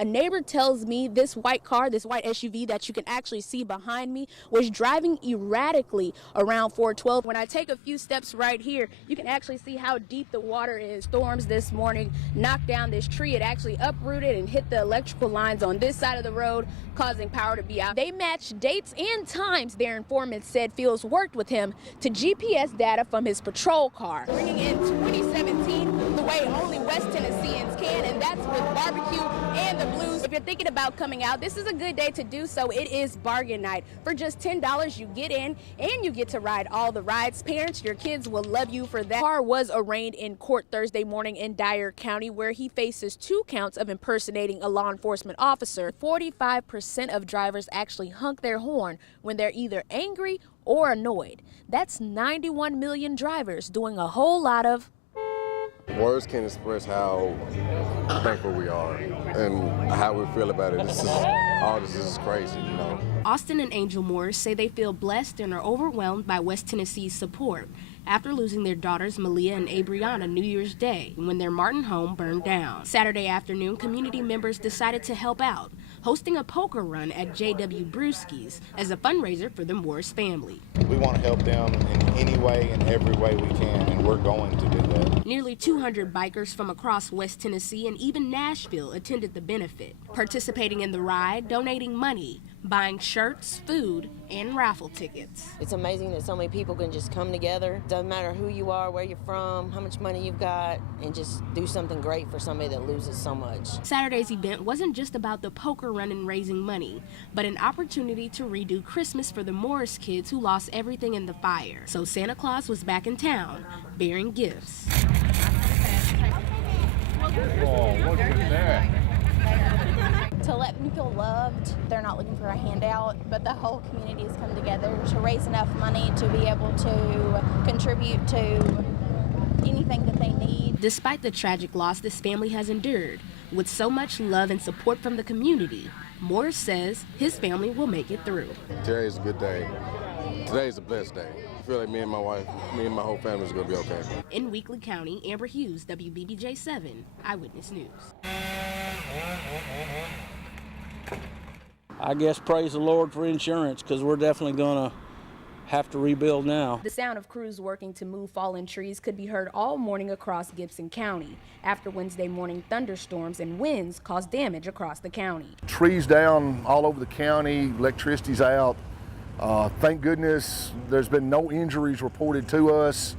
A neighbor tells me this white car, this white SUV that you can actually see behind me, was driving erratically around 412. When I take a few steps right here, you can actually see how deep the water is. Storms this morning knocked down this tree. It actually uprooted and hit the electrical lines on this side of the road, causing power to be out. They matched dates and times their informant said Fields worked with him to GPS data from his patrol car, bringing in 2017 the way only West Tennesseans can, and that's with barbecue and the blues. If you're thinking about coming out, this is a good day to do so. It is bargain night. For just $10, you get in and you get to ride all the rides. Parents, your kids will love you for that. Carr was arraigned in court Thursday morning in Dyer County, where he faces 2 counts of impersonating a law enforcement officer. 45% of drivers actually honk their horn when they're either angry or annoyed. That's 91 million drivers doing a whole lot of. Words can't express how thankful we are and how we feel about it. All this is crazy, you know. Austin and Angel Morris say they feel blessed and are overwhelmed by West Tennessee's support after losing their daughters Malia and Abriana New Year's Day when their Martin home burned down. Saturday afternoon, community members decided to help out, hosting a poker run at J.W. Brewski's as a fundraiser for the Morris family. We want to help them in any way and every way we can, and we're going to do that. Nearly 200 bikers from across West Tennessee and even Nashville attended the benefit, participating in the ride, donating money, buying shirts, food, and raffle tickets. It's amazing that so many people can just come together. Doesn't matter who you are, where you're from, how much money you've got, and just do something great for somebody that loses so much. Saturday's event wasn't just about the poker run and raising money, but an opportunity to redo Christmas for the Morris kids who lost everything in the fire. So Santa Claus was back in town, bearing gifts. Oh, look at that. To let them feel loved. They're not looking for a handout, but the whole community has come together to raise enough money to be able to contribute to anything that they need. Despite the tragic loss this family has endured, with so much love and support from the community, Morris says his family will make it through. Today is a good day. Today is a blessed day. I feel like me and my wife, me and my whole family is going to be okay. In Weakley County, Amber Hughes, WBBJ-7 Eyewitness News. I guess praise the Lord for insurance, because we're definitely going to have to rebuild now. The sound of crews working to move fallen trees could be heard all morning across Gibson County after Wednesday morning thunderstorms and winds caused damage across the county. Trees down all over the county, electricity's out. Thank goodness there's been no injuries reported to us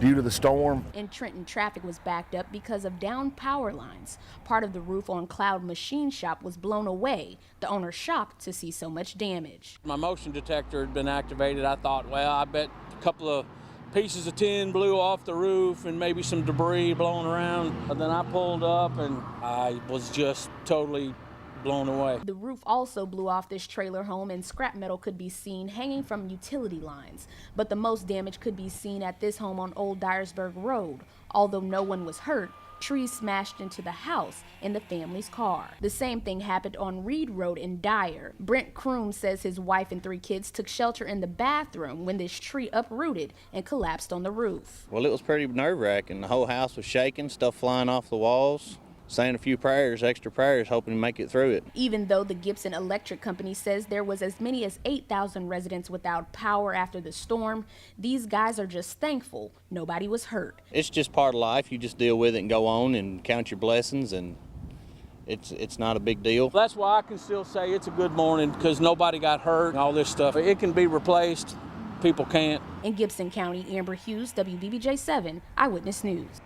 due to the storm. In Trenton, traffic was backed up because of downed power lines. Part of the roof on Cloud Machine Shop was blown away. The owner shocked to see so much damage. My motion detector had been activated. I thought, well, I bet a couple of pieces of tin blew off the roof and maybe some debris blowing around. But then I pulled up and I was just totally blown away. The roof also blew off this trailer home, and scrap metal could be seen hanging from utility lines. But the most damage could be seen at this home on Old Dyersburg Road. Although no one was hurt, trees smashed into the house and the family's car. The same thing happened on Reed Road in Dyer. Brent Kroom says his wife and 3 kids took shelter in the bathroom when this tree uprooted and collapsed on the roof. Well, it was pretty nerve-wracking. The whole house was shaking, stuff flying off the walls. Saying a few prayers, extra prayers, hoping to make it through it. Even though the Gibson Electric Company says there was as many as 8,000 residents without power after the storm, these guys are just thankful nobody was hurt. It's just part of life. You just deal with it and go on and count your blessings, and it's not a big deal. That's why I can still say it's a good morning, because nobody got hurt and all this stuff. It can be replaced. People can't. In Gibson County, Amber Hughes, WBBJ-7 Eyewitness News.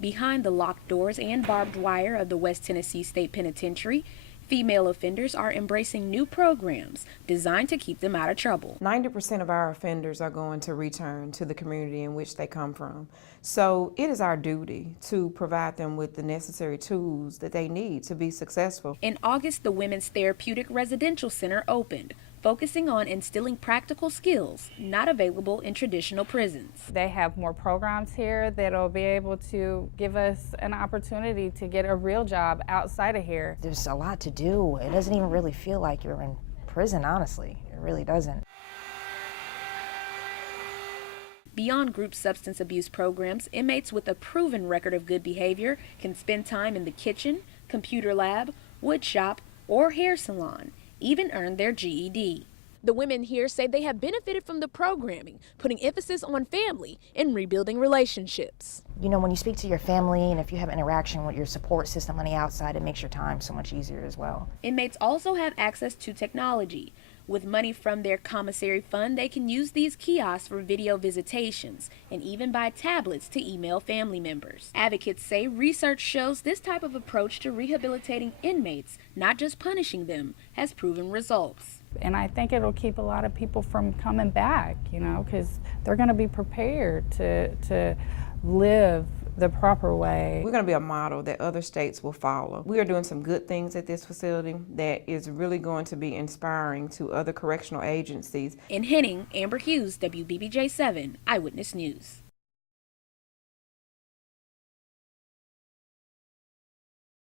Behind the locked doors and barbed wire of the West Tennessee State Penitentiary, female offenders are embracing new programs designed to keep them out of trouble. 90% of our offenders are going to return to the community in which they come from. So it is our duty to provide them with the necessary tools that they need to be successful. In August, the Women's Therapeutic Residential Center opened, focusing on instilling practical skills not available in traditional prisons. They have more programs here that'll be able to give us an opportunity to get a real job outside of here. There's a lot to do. It doesn't even really feel like you're in prison, honestly. It really doesn't. Beyond group substance abuse programs, inmates with a proven record of good behavior can spend time in the kitchen, computer lab, wood shop, or hair salon, even earn their GED. The women here say they have benefited from the programming, putting emphasis on family and rebuilding relationships. You know, when you speak to your family and if you have interaction with your support system on the outside, it makes your time so much easier as well. Inmates also have access to technology. With money from their commissary fund, they can use these kiosks for video visitations and even buy tablets to email family members. Advocates say research shows this type of approach to rehabilitating inmates, not just punishing them, has proven results. And I think it'll keep a lot of people from coming back, you know, because they're going to be prepared to live the proper way. We're going to be a model that other states will follow. We are doing some good things at this facility that is really going to be inspiring to other correctional agencies. In Henning, Amber Hughes, WBBJ-7 Eyewitness News.